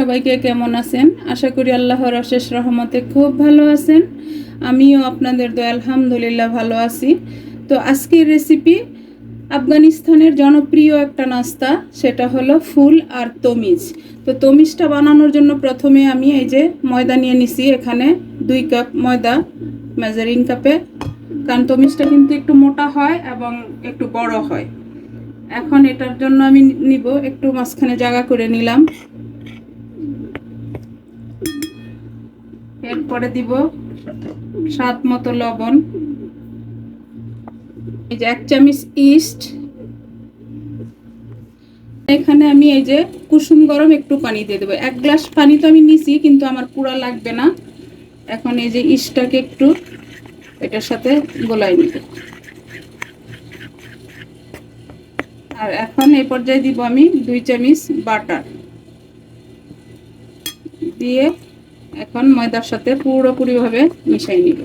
সবাইকে কেমন আছেন? আশা করি আল্লাহর অশেষ রহমতে খুব ভালো আছেন। আমিও আপনাদের দয়া আলহামদুলিল্লাহ ভালো আছি। তো আজকের রেসিপি আফগানিস্তানের জনপ্রিয় একটা নাস্তা, সেটা হলো ফুল আর তমিজ। তো তমিজটা বানানোর জন্য প্রথমে আমি এই যে ময়দা নিয়ে নিছি, এখানে দুই কাপ ময়দা মেজারিং কাপে কারণ তমিজটা কিন্তু একটু মোটা হয় এবং একটু বড় হয়। এখন এটার জন্য আমি নিব, একটু মাঝখানে জায়গা করে নিলাম। এরপরে দিব স্বাদ মতো লবণ। এই যে এক চামচ ইস্ট। এখানে আমি এই যে কুসুম গরম একটু পানি দিয়ে দেবো। এক গ্লাস পানি তো আমি নিছি, কিন্তু আমার পুরা লাগবে না। এখন এই যে ইস্টটাকে একটু এটার সাথে গোলাই নিব। আর এখন এই পর্যায়ে দিব আমি দুই চামচ বাটার। দিয়ে এখন ময়দার সাথে পুরোপুরিভাবে মিশাই নিব।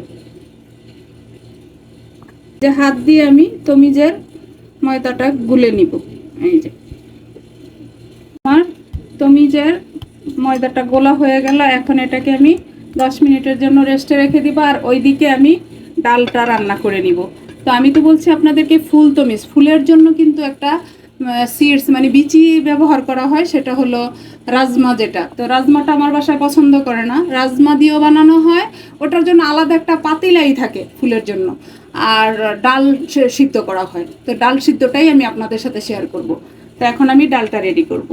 যে হাত দিয়ে আমি তমিজের ময়দাটা গুলে নিব, এই যে। আমার তমিজের ময়দাটা গোলা হয়ে গেল, এখন এটাকে আমি দশ মিনিটের জন্য রেস্টে রেখে দিব আর ওইদিকে আমি ডালটা রান্না করে নিব। তো আমি তো বলছি আপনাদেরকে ফুল তমিজ, ফুলের জন্য কিন্তু একটা সিডস মানে বিচি ব্যবহার করা হয়, সেটা হলো রাজমা যেটা। তো রাজমাটা আমার বাসায় পছন্দ করে না। রাজমা দিয়েও বানানো হয়, ওটার জন্য আলাদা একটা পাতিলাই থাকে ফুলের জন্য। আর ডাল সিদ্ধ করা হয়। তো ডাল সিদ্ধটাই আমি আপনাদের সাথে শেয়ার করব। তো এখন আমি ডালটা রেডি করব।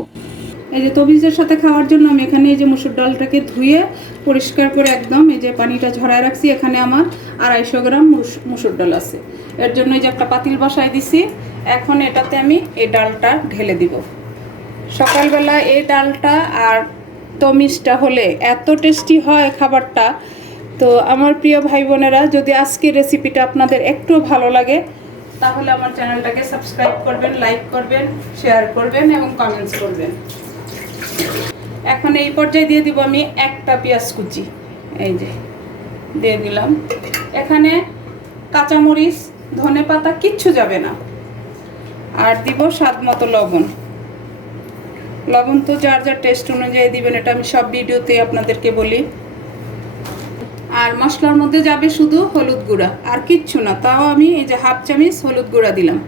এই যে তবিজের সাথে খাওয়ার জন্য আমি এখানে এই যে মুসুর ডালটাকে ধুয়ে পরিষ্কার করে একদম এই যে পানিটা ঝরায় রাখছি। এখানে আমার আড়াইশো গ্রাম মুসুর ডাল আছে। এর জন্য এই যে একটা পাতিল বসায় দিছি। এখন এটাতে আমি এই ডালটা ঢেলে দিব। সকালবেলা এই ডালটা আর তমিজটা হলে এত টেস্টি হয় খাবারটা। তো আমার প্রিয় ভাই বোনেরা যদি আজকের রেসিপিটা আপনাদের একটু ভালো লাগে, তাহলে আমার চ্যানেলটাকে সাবস্ক্রাইব করবেন, লাইক করবেন, শেয়ার করবেন এবং কমেন্টস করবেন। এখন এই পর্যায়ে দিয়ে দিব আমি একটা পেঁয়াজ কুচি। এই যে, দিয়ে দিলাম। এখানে কাঁচামরিচ, ধনে পাতা কিচ্ছু যাবে না। আর দিব স্বাদ মতো লবণ। লবণ তো যার যার টেস্ট অনুযায়ী দিবেন, এটা আমি সব ভিডিওতে আপনাদেরকে বলি। আর মশলার মধ্যে যাবে শুধু হলুদ গুঁড়া, আর কিচ্ছু না। তাও আমি এই যে হাফ চামচ হলুদ গুঁড়া দিলাম।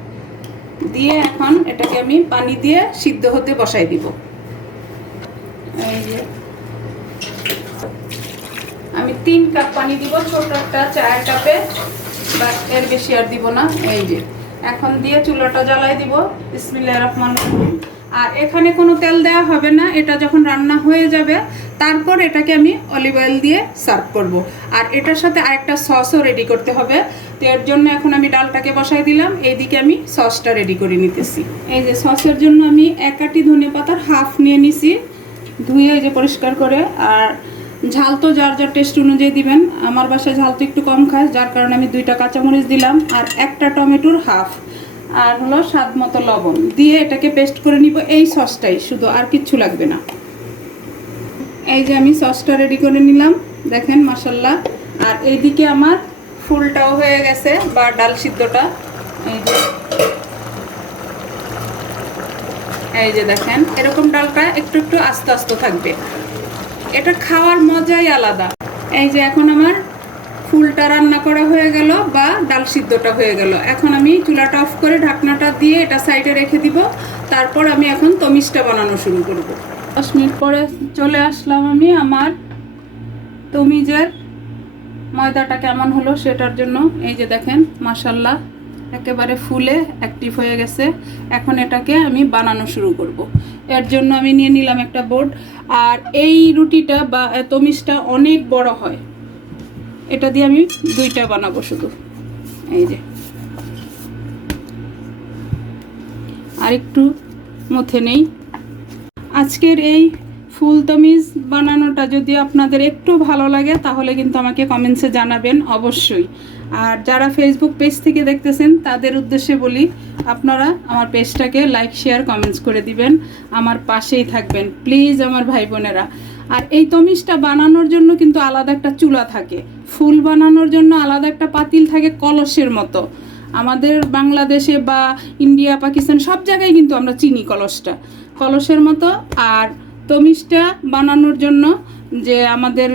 দিয়ে এখন এটাকে আমি পানি দিয়ে সিদ্ধ হতে বসাই দিব। এই যে। আমি তিন কাপ পানি দিব, ছোট একটা, চায়ের কাপে বা এর বেশি আর দিব না। এই যে, এখন দিয়ে চুলাটা জ্বালাই দিব। বিসমিল্লাহির রহমানির রহিম। আর এখানে কোনো তেল দেওয়া হবে না, এটা যখন রান্না হয়ে যাবে, তারপর এটাকে আমি অলিভ অয়েল দিয়ে সার্ভ করব। আর এটার সাথে আরেকটা সসও রেডি করতে হবে। তো এর জন্য এখন আমি ডালটাকে বসাই দিলাম। এইদিকে আমি সসটা রেডি করে নিতেছি। এই যে, সসের জন্য আমি এক আটি ধনে পাতার হাফ নিয়ে নিছি। ধুয়ে যে পরিষ্কার করে, আর ঝাল তো যার যার টেস্ট অনুযায়ী দিবেন। আমার বাসায় ঝাল তো একটু কম খায়, যার কারণে আমি দুইটা কাঁচামরিচ দিলাম, আর একটা টমেটোর হাফ। আর হলো স্বাদ মতো লবণ। দিয়ে এটাকে পেস্ট করে নিব এই সসটাই শুধু আর কিচ্ছু লাগবে না। এই যে আমি সসটা রেডি করে নিলাম, দেখেন মাসাল্লাহ আর এইদিকে আমার ফুলটাও হয়ে গেছে, বা ডাল সিদ্ধটা। এই যে এই যে দেখেন, এরকম ডালটা একটু একটু আস্তে আস্তে থাকবে। এটা খাওয়ার মজাই আলাদা। এই যে এখন আমার ফুলটা রান্না করা হয়ে গেল বা ডাল সিদ্ধটা হয়ে গেল। এখন আমি চুলাটা অফ করে ঢাকনাটা দিয়ে এটা সাইডে রেখে দিব। তারপর আমি এখন তমিজটা বানানো শুরু করব। দশ মিনিট পরে চলে আসলাম আমি আমার তমিজের ময়দাটা কেমন হলো সেটার জন্য। এই যে দেখেন মাসাল্লাহ একেবারে ফুলে অ্যাক্টিভ হয়ে গেছে। এখন এটাকে আমি বানানো শুরু করব। এর জন্য আমি নিয়ে নিলাম একটা বোর্ড আর এই রুটিটা বা তমিজটা অনেক বড় হয়। এটা দিয়ে আমি দুইটা বানাবো শুধু। এই যে। আর একটু মথে নেই। আজকের এই ফুল তমিজ বানানোটা যদি আপনাদের একটু ভালো লাগে, তাহলে কিন্তু আমাকে কমেন্টসে জানাবেন অবশ্যই। আর যারা ফেসবুক পেজ থেকে দেখতেছেন, তাদের উদ্দেশ্যে বলি, আপনারা আমার পেজটাকে লাইক শেয়ার কমেন্টস করে দিবেন। আমার পাশেই থাকবেন প্লিজ আমার ভাই বোনেরা আর এই তমিজটা বানানোর জন্য কিন্তু আলাদা একটা চুলা থাকে। ফুল বানানোর জন্য আলাদা একটা পাতিল থাকে কলসের মতো। আমাদের বাংলাদেশে বা ইন্ডিয়া, পাকিস্তান সব জায়গায় কিন্তু আমরা চিনি কলসটা। কলসের মতো আর তমিজটা বানানোর জন্য যে আমাদের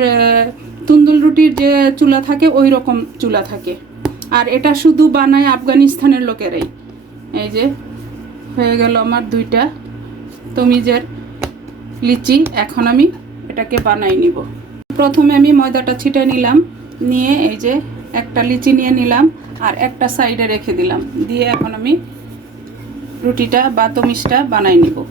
তুন্দুল রুটির যে চুলা থাকে ওই রকম চুলা থাকে। আর এটা শুধু বানায় আফগানিস্তানের লোকেরাই। এই যে, হয়ে গেল আমার দুইটা তমিজের লিচি। এখন আমি এটাকে বানাই নিব। প্রথমে আমি ময়দাটা ছিটে নিলাম, নিয়ে এই যে একটা লিচি নিয়ে নিলাম আর একটা সাইডে রেখে দিলাম। দিয়ে এখন আমি রুটিটা বা তমিজটা বানাই নিব।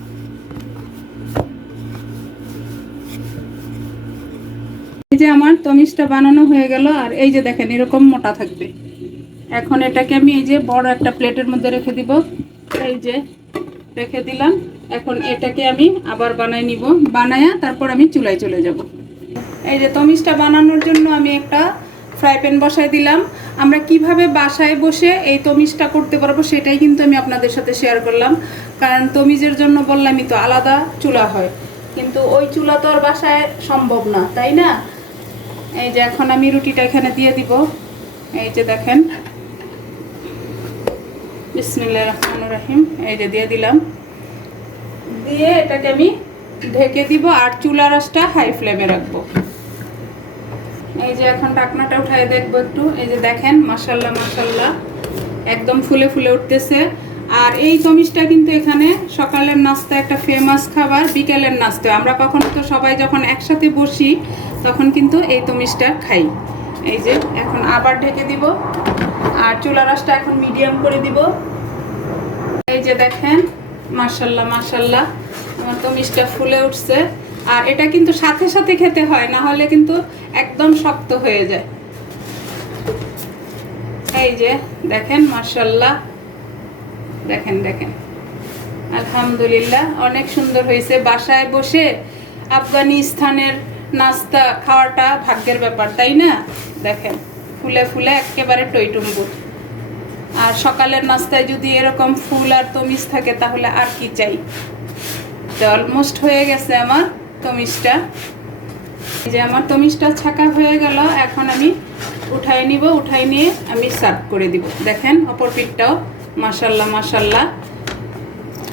যে আমার তমিজটা বানানো হয়ে গেল, আর এই যে দেখেন, এরকম মোটা থাকবে। এখন এটাকে আমি এই যে বড় একটা প্লেটের মধ্যে রেখে দিব। এই যে রেখে দিলাম। এখন এটাকে আমি আবার বানাই নিব। বানায়া তারপর আমি চুলায় চলে যাব। এই যে তমিজটা বানানোর জন্য আমি একটা ফ্রাই প্যান বসাই দিলাম। আমরা কীভাবে বাসায় বসে এই তমিজটা করতে পারব সেটাই কিন্তু আমি আপনাদের সাথে শেয়ার করলাম। কারণ তমিজের জন্য বললামই তো আলাদা চুলা হয়। কিন্তু ওই চুলা তো আর বাসায় সম্ভব না, তাই না? এই যে এখন আমি রুটিটা এখানে দিয়ে দিব। এই যে দেখেন। বিসমিল্লাহ রহমান রাহিম। এই যে দিয়ে দিলাম। দিয়ে এটাকে আমি ঢেকে দিব আর চুলা রসটা হাই ফ্লেমে রাখব। এই যে এখন ঢাকনাটা উঠায় দেখব একটু। এই যে দেখেন মাসাল্লাহ মাসাল্লাহ একদম ফুলে ফুলে উঠতেছে। আর এই তমিজটা কিন্তু এখানে সকালের নাস্তা, একটা ফেমাস খাবার, বিকেলের নাস্তা। আমরা কখনো তো সবাই যখন একসাথে বসি, তখন কিন্তু এই তমিজটা খাই। এই যে, এখন আবার ঢেকে দিব। আর চুলা রসটা এখন মিডিয়াম করে দিব। এই যে দেখেন মার্শাল্লাহ মার্শাল্লাহ আমার তো মিষ্টা ফুলে উঠছে। আর এটা কিন্তু সাথে সাথে খেতে হয়, না হলে কিন্তু একদম শক্ত হয়ে যায়। এই যে, দেখেন, মাশাল্লাহ। দেখেন দেখেন। আলহামদুলিল্লাহ, অনেক সুন্দর হয়েছে। বাসায় বসে আফগানিস্তানের নাস্তা খাওয়াটা ভাগ্যের ব্যাপার, তাই না? দেখেন, ফুলে ফুলে একেবারে টইটুম্বুর আর সকালের নাস্তায় যদি এরকম ফুল আর তমিজ থাকে, তাহলে আর কি চাই? তো অলমোস্ট হয়ে গেছে আমার তমিজটা। এই যে আমার তমিজটা ছাকা হয়ে গেল, এখন আমি উঠাই নিব, উঠাই নিয়ে আমি সার্ভ করে দিব। দেখেন, অপর পিঠটাও। মাসাল্লাহ মাসাল্লাহ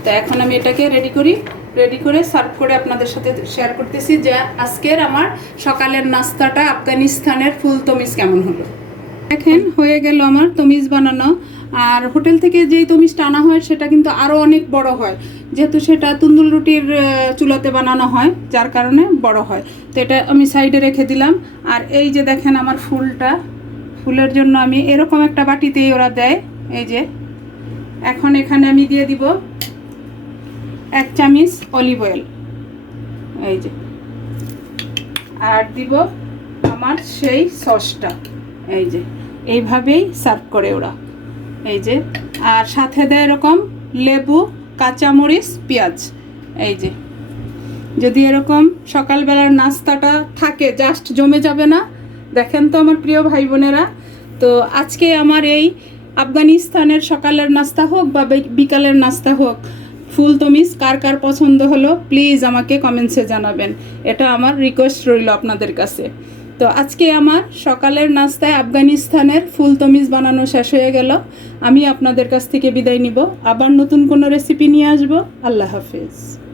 তো এখন আমি এটাকে রেডি করি। রেডি করে সার্ভ করে আপনাদের সাথে শেয়ার করতেছি যে আজকের আমার সকালের নাস্তাটা আফগানিস্তানের ফুল তমিজ কেমন হলো। দেখেন, হয়ে গেল আমার তমিজ বানানো। আর হোটেল থেকে যেই তমিজটা আনা হয়, সেটা কিন্তু আরও অনেক বড় হয়। যেহেতু সেটা তুন্দুল রুটির চুলাতে বানানো হয়, যার কারণে বড় হয়। তো এটা আমি সাইডে রেখে দিলাম। আর এই যে দেখেন আমার ফুলটা, ফুলের জন্য আমি এরকম একটা বাটিতেই ওরা দেয়। এই যে এখন এখানে আমি দিয়ে দিব এক চামচ অলিভ অয়েল এই যে। আর দিব আমার সেই সসটা। এই যে। এইভাবেই সার্ভ করে ওরা। এই যে। আর সাথে দেয় এরকম লেবু, কাঁচামরিচ, পেঁয়াজ। এই যে। যদি এরকম সকালবেলার নাস্তাটা থাকে জাস্ট জমে যাবে না। দেখেন তো আমার প্রিয় ভাই বোনেরা তো আজকে আমার এই আফগানিস্তানের সকালের নাস্তা হোক বা বিকালের নাস্তা হোক, ফুল তমিজ, কার কার পছন্দ হলো প্লিজ আমাকে কমেন্টসে জানাবেন। এটা আমার রিকোয়েস্ট রইল আপনাদের কাছে। তো আজকে আমার সকালের নাস্তায় আফগানিস্তানের ফুল তমিজ বানানো শেষ হয়ে গেল। আমি আপনাদের কাছ থেকে বিদায় নিব। আবার নতুন কোনো রেসিপি নিয়ে আসব। আল্লাহ হাফিজ।